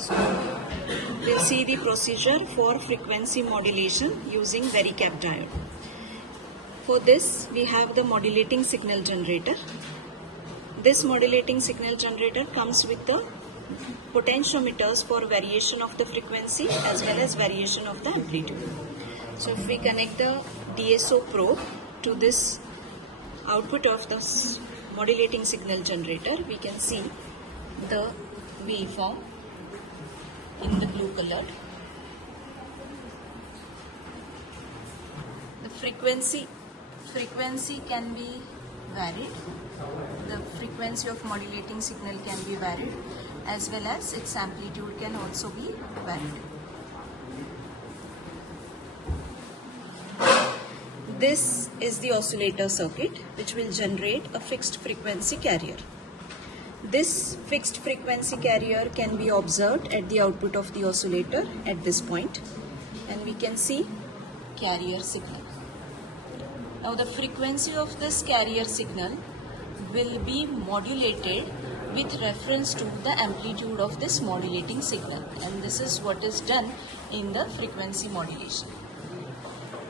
So we'll see the procedure for frequency modulation using Varicap diode. For this, we have the modulating signal generator. This modulating signal generator comes with the potentiometers for variation of the frequency as well as variation of the amplitude. So if we connect the DSO probe to this output of the modulating signal generator, we can see the waveform in the blue color. The frequency can be varied. The frequency of modulating signal can be varied as well as its amplitude can also be varied. This is the oscillator circuit which will generate a fixed frequency carrier. This fixed frequency carrier can be observed at the output of the oscillator at this point, and we can see carrier signal. Now the frequency of this carrier signal will be modulated with reference to the amplitude of this modulating signal, and this is what is done in the frequency modulation.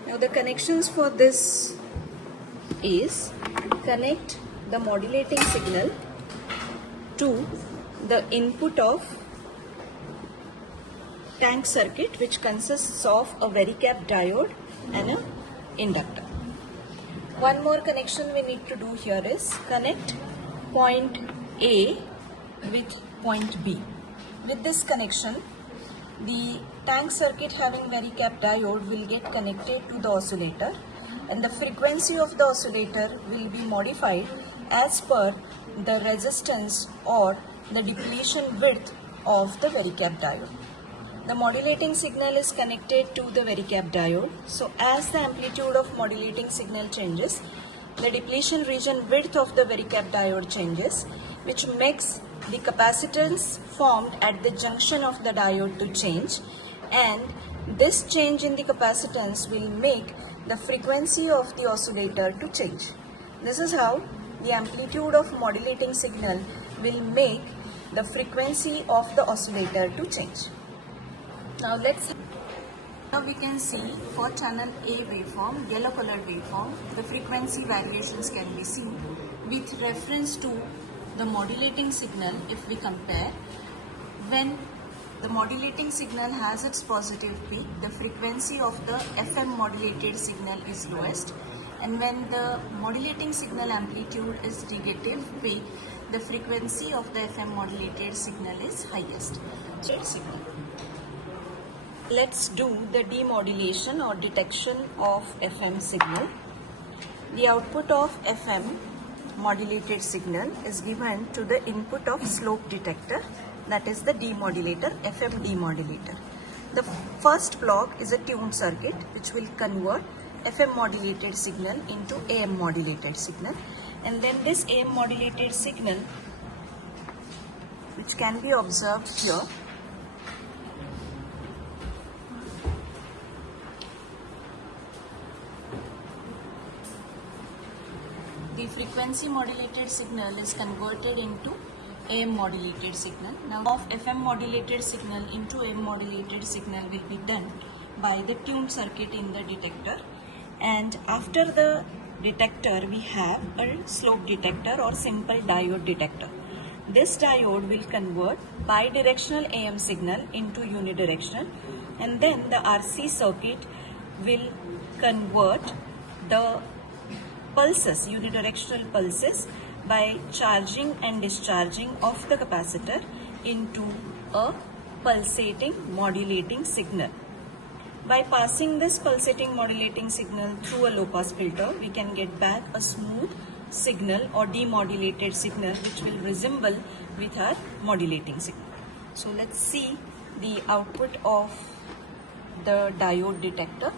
Now the connections for this is connect the modulating signal to the input of tank circuit, which consists of a Varicap diode and an inductor. One more connection we need to do here is connect point A with point B. With this connection, the tank circuit having Varicap diode will get connected to the oscillator, and the frequency of the oscillator will be modified as per the resistance or the depletion width of the Varicap diode. The modulating signal is connected to the Varicap diode. So as the amplitude of modulating signal changes, the depletion region width of the Varicap diode changes, which makes the capacitance formed at the junction of the diode to change, and this change in the capacitance will make the frequency of the oscillator to change. This is how the amplitude of modulating signal will make the frequency of the oscillator to change. Now we can see for channel A waveform, yellow colored waveform, the frequency variations can be seen with reference to the modulating signal. If we compare, when the modulating signal has its positive peak, the frequency of the FM modulated signal is lowest, and when the modulating signal amplitude is negative peak, the frequency of the FM modulated signal is highest. Let's do the demodulation or detection of FM signal. The output of FM modulated signal is given to the input of slope detector, that is the demodulator, FM demodulator. The first block is a tuned circuit which will convert FM modulated signal into AM modulated signal, and then this AM modulated signal, which can be observed here, the frequency modulated signal is converted into AM modulated signal. Now of FM modulated signal into AM modulated signal will be done by the tuned circuit in the detector, and after the detector we have a slope detector or simple diode detector. This diode will convert bidirectional AM signal into unidirectional, and then the RC circuit will convert the pulses, unidirectional pulses, by charging and discharging of the capacitor into a pulsating modulating signal. By passing this pulsating modulating signal through a low pass filter, we can get back a smooth signal or demodulated signal which will resemble with our modulating signal. So let's see the output of the diode detector.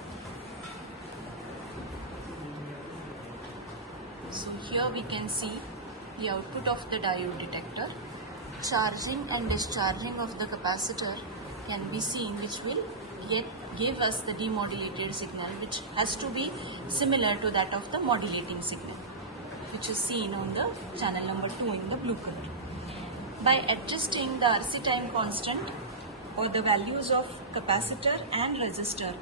So here we can see the output of the diode detector. Charging and discharging of the capacitor can be seen, which will give us the demodulated signal, which has to be similar to that of the modulating signal, which is seen on the channel number 2 in the blue color. By adjusting the RC time constant or the values of capacitor and resistor,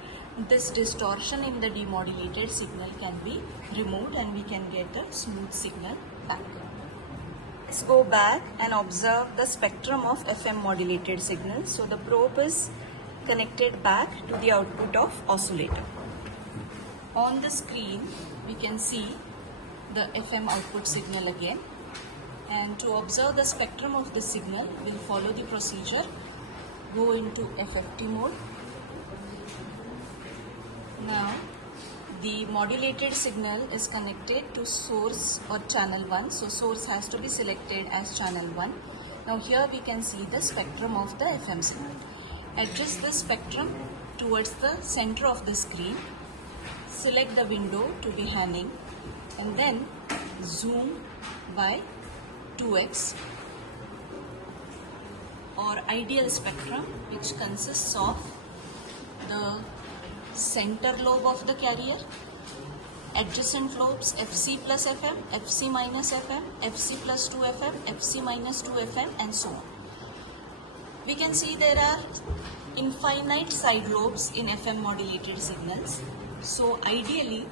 this distortion in the demodulated signal can be removed and we can get a smooth signal back. Let's go back and observe the spectrum of FM modulated signals. So the probe is connected back to the output of oscillator. On the screen we can see the FM output signal again, and to observe the spectrum of the signal we'll follow the procedure. Go into FFT mode. Now the modulated signal is connected to source or channel 1, so source has to be selected as channel 1. Now here we can see the spectrum of the FM signal. Adjust the spectrum towards the center of the screen, select the window to be hanging, and then zoom by 2x, or ideal spectrum, which consists of the center lobe of the carrier, adjacent lobes FC plus FM, FC minus FM, FC plus 2 FM, FC minus 2 FM, and so on. We can see there are infinite side lobes in FM modulated signals. So ideally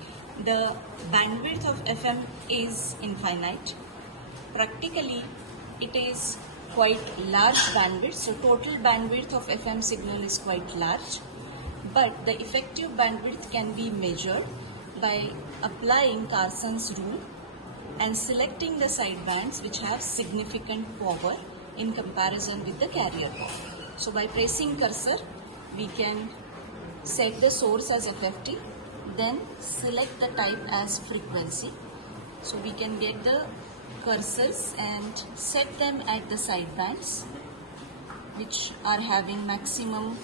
the bandwidth of FM is infinite. Practically it is quite large bandwidth, so total bandwidth of FM signal is quite large, but the effective bandwidth can be measured by applying Carson's rule and selecting the sidebands which have significant power in comparison with the carrier power. So by pressing cursor we can set the source as FFT, then select the type as frequency. So we can get the cursors and set them at the sidebands which are having maximum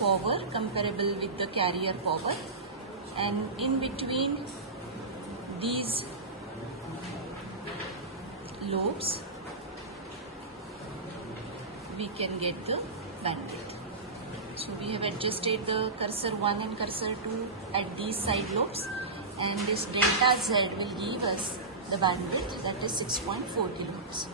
power comparable with the carrier power, and in between these lobes we can get the bandwidth. So we have adjusted the cursor 1 and cursor 2 at these side lobes, and this delta Z will give us the bandwidth, that is 6.4 kilohertz.